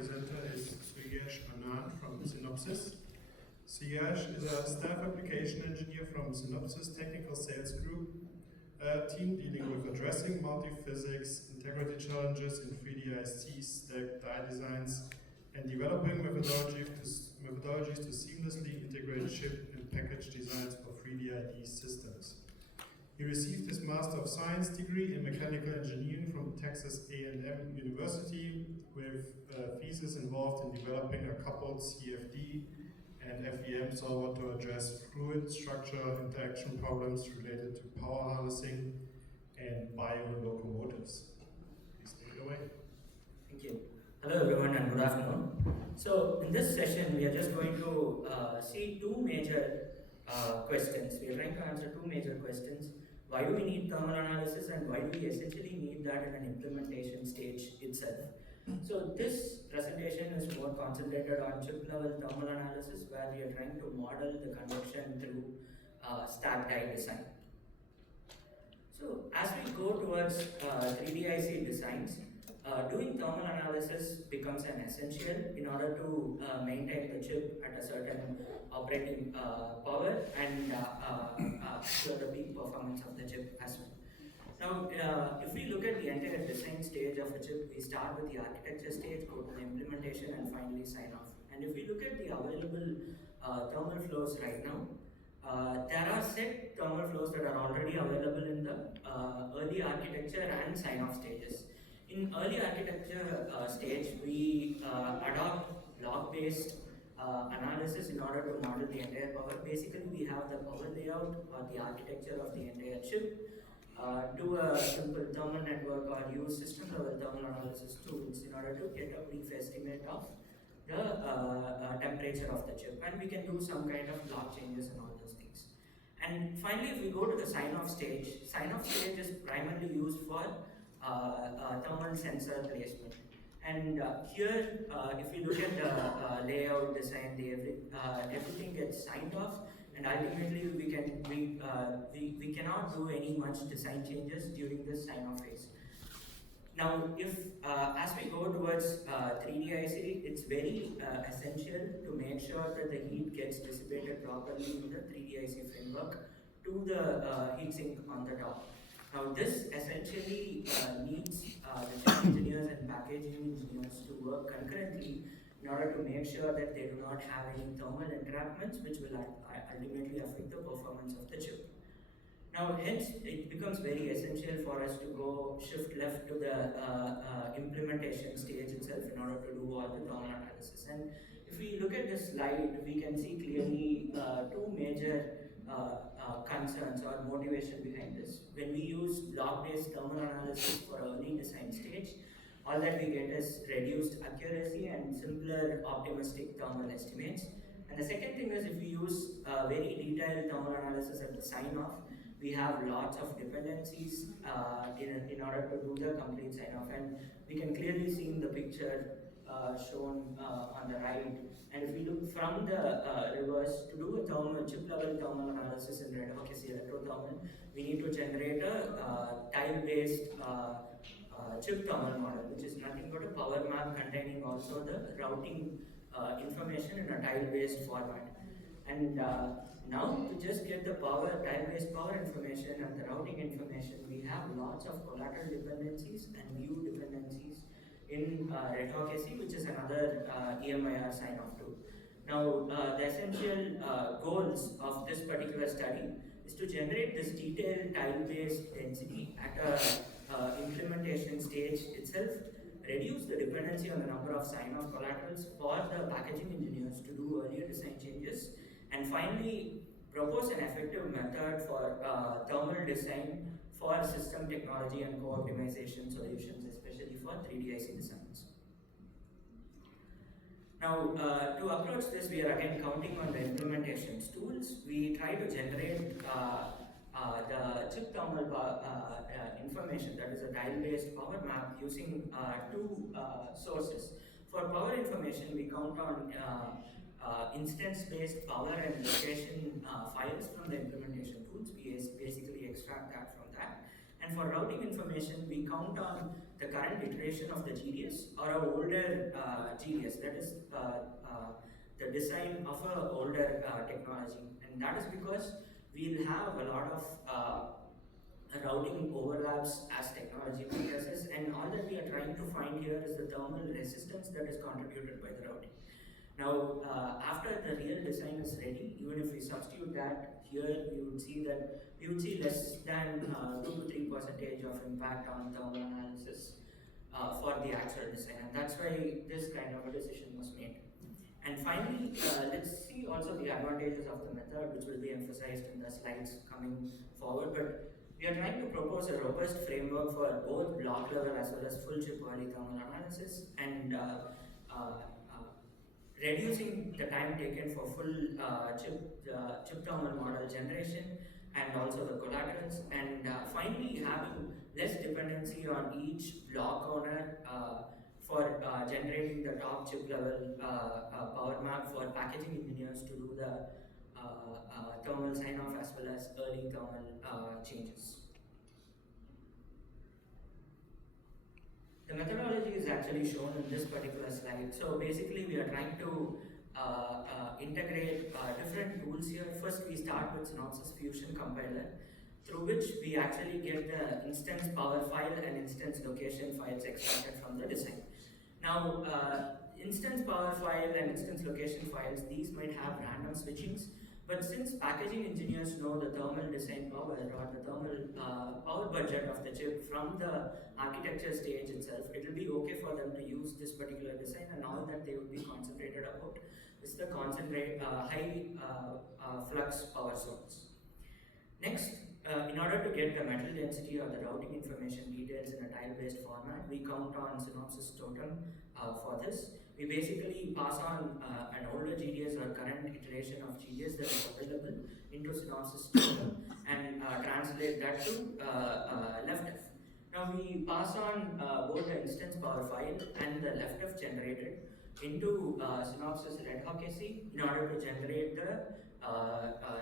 presenter is Suyash Anand from Synopsys. Suyash is a staff application engineer from Synopsys Technical Sales Group, a team dealing with addressing multi-physics integrity challenges in 3D IC stack die designs and developing methodologies to seamlessly integrate chip and package designs for 3D ID systems. He received his Master of Science degree in Mechanical Engineering from Texas A&M University, with a thesis involved in developing a coupled CFD and FEM solver to address fluid structure interaction problems related to power harnessing and bio-locomotives. Please take it away. Thank you. Hello everyone and good afternoon. So in this session we are just going to see two major questions. We are trying to answer two major questions. Why do we need thermal analysis and why do we essentially need that in an implementation stage itself? So this presentation is more concentrated on chip level thermal analysis, where we are trying to model the convection through stack die design. So as we go towards 3D IC designs, doing thermal analysis becomes an essential in order to maintain the chip at a certain operating power and ensure the peak performance of the chip as well. Now, if we look at the entire design stage of a chip, we start with the architecture stage, go to the implementation, and finally sign off. And if we look at the available thermal flows right now, there are set thermal flows that are already available in the early architecture and sign off stages. In early architecture stage, we adopt block-based analysis in order to model the entire power. Basically, we have the power layout or the architecture of the entire chip, do a simple thermal network or use system-level thermal analysis tools in order to get a brief estimate of the temperature of the chip. And we can do some kind of block changes and all those things. And finally, if we go to the sign-off stage is primarily used for thermal sensor placement. And here, if we look at the layout design, everything gets signed off, and ultimately we cannot do any much design changes during this sign-off phase. Now, if as we go towards 3D IC, it's very essential to make sure that the heat gets dissipated properly in the 3D IC framework to the heat sink on the top. Now, this essentially needs the chip engineers and packaging engineers to work concurrently in order to make sure that they do not have any thermal entrapments which will ultimately affect the performance of the chip. Now, hence, it becomes very essential for us to go shift left to the implementation stage itself in order to do all the thermal analysis. And if we look at this slide, we can see clearly two major concerns or motivation behind this. When we use block-based thermal analysis for early design stage, all that we get is reduced accuracy and simpler optimistic thermal estimates. And the second thing is, if we use very detailed thermal analysis at the sign-off, we have lots of dependencies in order to do the complete sign-off. And we can clearly see in the picture shown on the right. And if we look from the reverse, to do a chip-level thermal analysis in Heterogeneous electrothermal, we need to generate a tile-based chip thermal model, which is nothing but a power map containing also the routing information in a tile-based format. And now, to just get the tile-based power information and the routing information, we have lots of collateral dependencies and view dependencies in Heterogeneous, which is another EMIR sign-off tool. Now, the essential goals of this particular study is to generate this detailed tile-based density at a implementation stage itself, reduce the dependency on the number of sign-off collaterals for the packaging engineers to do earlier design changes, and finally propose an effective method for thermal design for system technology and co-optimization solutions, especially for 3D IC designs. Now, to approach this, we are again counting on the implementation tools. We try to generate the chip thermal information, that is a tile-based power map, using two sources. For power information, we count on instance-based power and location files from the implementation tools. We basically extract that from that. And for routing information, we count on the current iteration of the GDS or a older GDS, that is the design of an older technology. And that is because we'll have a lot of routing overlaps as technology progresses, and all that we are trying to find here is the thermal resistance that is contributed by the routing. Now, after the real design is ready, even if we substitute that here, we would see less than 2 to 3% of impact on thermal analysis for the actual design, and that's why this kind of a decision was made. And finally, let's see also the advantages of the method, which will be emphasized in the slides coming forward. But we are trying to propose a robust framework for both block level as well as full chip early thermal analysis, and reducing the time taken for full chip thermal model generation and also the collaterals, and finally having less dependency on each block owner for generating the top chip level power map for packaging engineers to do the thermal sign off as well as early thermal changes. The methodology is actually shown in this particular slide. So basically we are trying to integrate different tools here. First we start with Synopsys Fusion compiler, through which we actually get the instance power file and instance location files extracted from the design. Now, instance power file and instance location files, these might have random switchings, but since packaging engineers know the thermal design power or the thermal power budget of the chip from the architecture stage itself, it will be okay for them to use this particular design, and all that they would be concentrated about is the high flux power source. Next, in order to get the metal density or the routing information details in a tile-based format, we count on Synopsys Totem for this. We basically pass on an older GDS or current iteration of GDS that is available into Synopsys Totem and translate that to leftf. Now we pass on both the instance power file and the leftf generated into Synopsys RedHawk-SE in order to generate the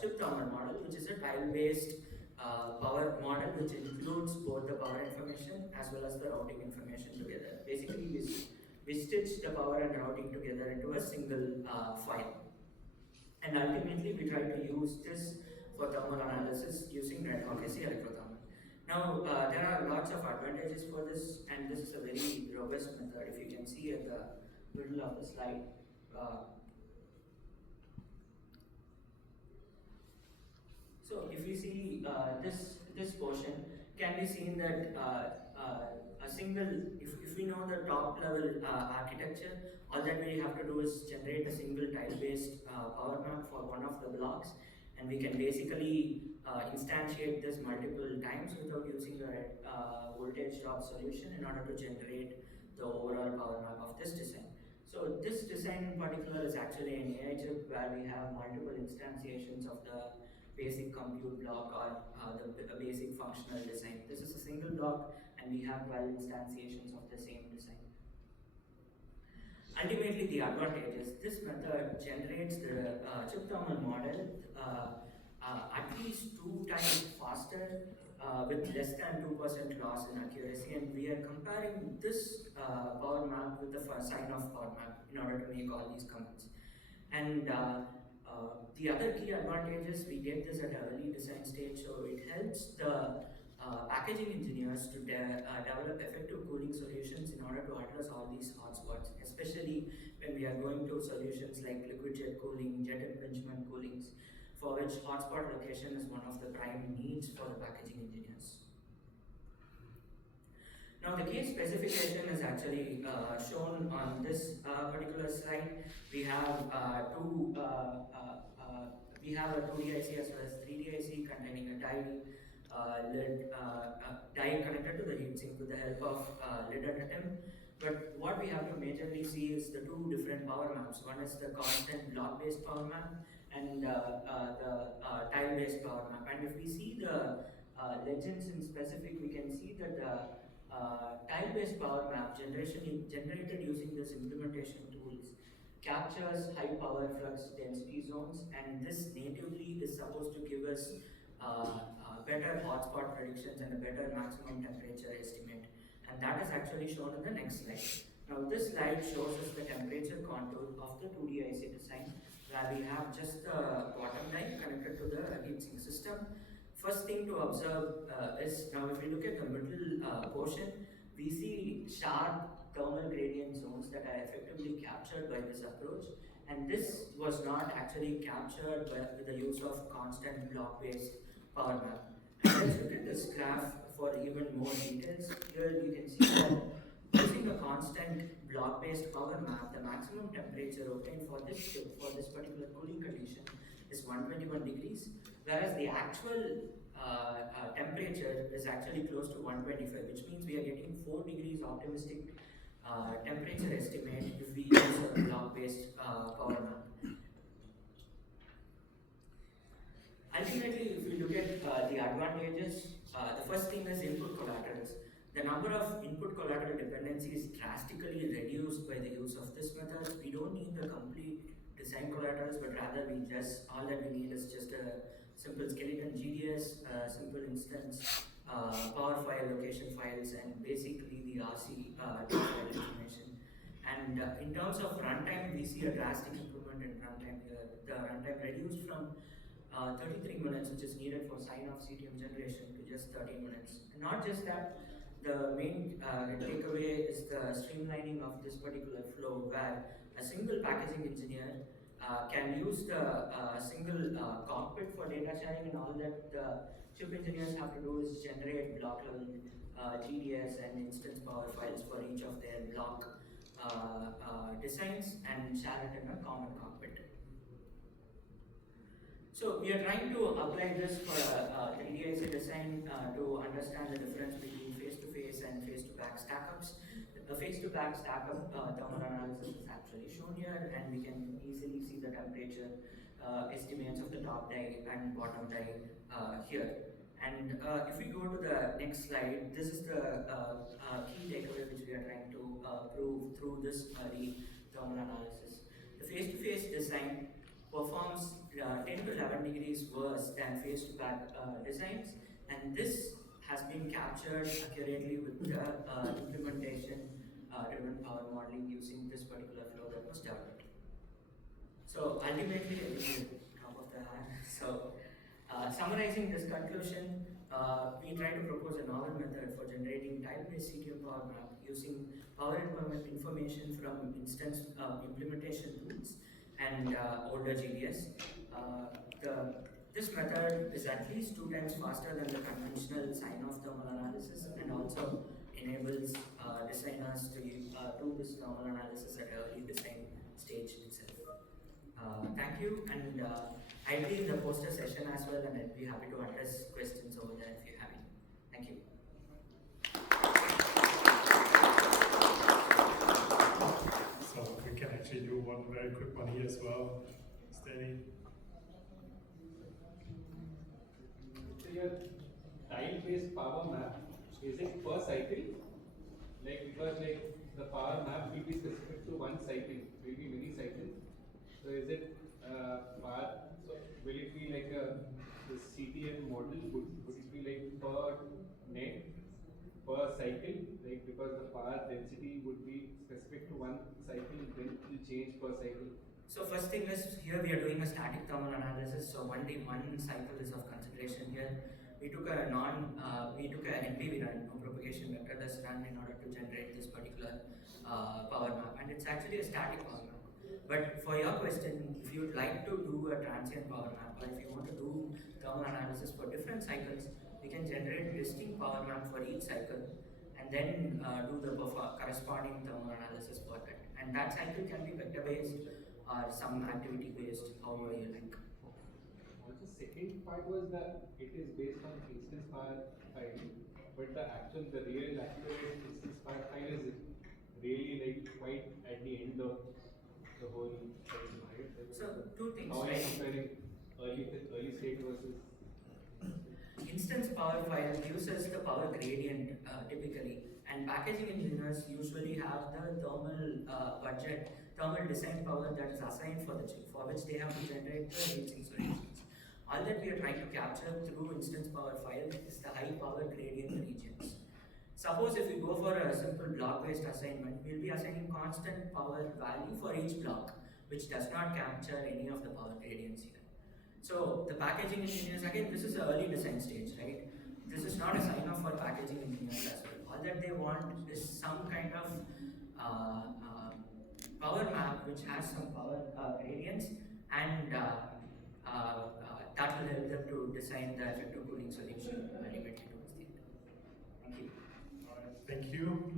chip thermal model, which is a tile-based power model which includes both the power information as well as the routing information together. Basically, we stitch the power and routing together into a single file. And ultimately, we try to use this for thermal analysis using RedHawk-SE electrothermal. Now, there are lots of advantages for this, and this is a very robust method. If you can see at the middle of the slide. So if we see this portion, can be seen that if we know the top level architecture, all that we have to do is generate a single tile-based power map for one of the blocks, and we can basically instantiate this multiple times without using the voltage drop solution in order to generate the overall power map of this design. So this design in particular is actually an AI chip where we have multiple instantiations of the basic compute block or the basic functional design. This is a single block and we have 12 instantiations of the same design. Ultimately, the advantage is this method generates the chip thermal model at least 2 times faster with less than 2% loss in accuracy, and we are comparing this power map with the sign-off power map in order to make all these comments. And the other key advantage is we get this at an early design stage, so it helps the packaging engineers to develop effective cooling solutions in order to address all these hotspots, especially when we are going to solutions like liquid jet cooling, jet impingement coolings, for which hotspot location is one of the prime needs for the packaging engineers. Now the case specification is actually shown on this particular slide. We have we have a 2D IC as well as 3D IC containing a die connected to the heatsink with the help of lid at a temp. But what we have to majorly see is the 2 different power maps. One is the constant block-based power map and the tile-based power map. And if we see the legends in specific, we can see that the tile-based power map generated using this implementation tools captures high power flux density zones, and this natively is supposed to give us better hotspot predictions and a better maximum temperature estimate. And that is actually shown in the next slide. Now this slide shows us the temperature contour of the 2D IC design, where we have just the bottom line connected to the heatsink system. First thing to observe is, now if we look at the middle portion, we see sharp thermal gradient zones that are effectively captured by this approach, and this was not actually captured with the use of constant block-based power map. And let's look at this graph for even more details. Here you can see that using a constant block-based power map, the maximum temperature obtained for this chip, for this particular cooling condition, is 121 degrees, whereas the actual temperature is actually close to 125, which means we are getting 4 degrees optimistic temperature estimate if we use a block-based power map. Ultimately, if we look at the advantages, the first thing is input collaterals. The number of input collateral dependencies drastically reduced by the use of this method. We don't need the complete design collaterals, but rather all that we need is just a simple skeleton GDS, simple instance, power file, location files, and basically the RC file information. And in terms of runtime, we see a drastic improvement in runtime here. The runtime reduced from 33 minutes, which is needed for sign-off CTM generation, to just 13 minutes. And not just that, the main takeaway is the streamlining of this particular flow, where a single packaging engineer can use the single cockpit for data sharing, and all that the chip engineers have to do is generate block level GDS and instance power files for each of their block designs and share it in a common cockpit. So we are trying to apply this for a 3D design to understand the difference between face-to-face and face-to-back stackups. The face-to-back stackup thermal analysis is actually shown here, and we can easily see the temperature estimates of the top die and bottom die here. And if we go to the next slide, this is the key takeaway which we are trying to prove through this early thermal analysis. The face-to-face design performs 10 to 11 degrees worse than face-to-back designs, and this has been captured accurately with the implementation driven power modeling using this particular flow that was developed. So ultimately, I think top of the hand. So summarizing this conclusion, we try to propose a novel method for generating type-based CTM power map using power information from instance implementation tools and older GDS. This method is at least 2 times faster than the conventional sign-off thermal analysis, and also enables designers to do this thermal analysis at an early design stage itself. Thank you, and I'll be in the poster session as well, and I'll be happy to address questions over there if you have any. Thank you. So we can actually do one very quick one here as well. Steady. So your time-based power map, is it per cycle? Because the power map will be specific to one cycle, will be many cycles. So is it so will it be like the CTM model? Would it be like per net, per cycle? Because the power density would be specific to one cycle, then it will change per cycle. So first thing is, here we are doing a static thermal analysis. So one cycle is of consideration here. We took a NPV run, no propagation vectorless run, in order to generate this particular power map, and it's actually a static power map. But for your question, if you'd like to do a transient power map, or if you want to do thermal analysis for different cycles, we can generate distinct power map for each cycle, and then do the corresponding thermal analysis for that. And that cycle can be vector-based or some activity-based, however you like. Also, second part was that it is based on instance power file, but the real accurate instance power file is really quite at the end of the whole thing, right? So two things, how are you right? comparing early state versus Instance power file uses the power gradient typically, and packaging engineers usually have the thermal design power that is assigned for the chip, for which they have to generate the heatsink solutions. All that we are trying to capture through instance power files is the high power gradient regions. Suppose if we go for a simple block-based assignment, we'll be assigning constant power value for each block, which does not capture any of the power gradients here. So the packaging engineers, again, this is the early design stage, right? This is not a sign-off for packaging engineers as well. All that they want is some kind of power map which has some power gradients, and that will help them to design the effective cooling solution ultimately towards the end. Thank you. All right, thank you.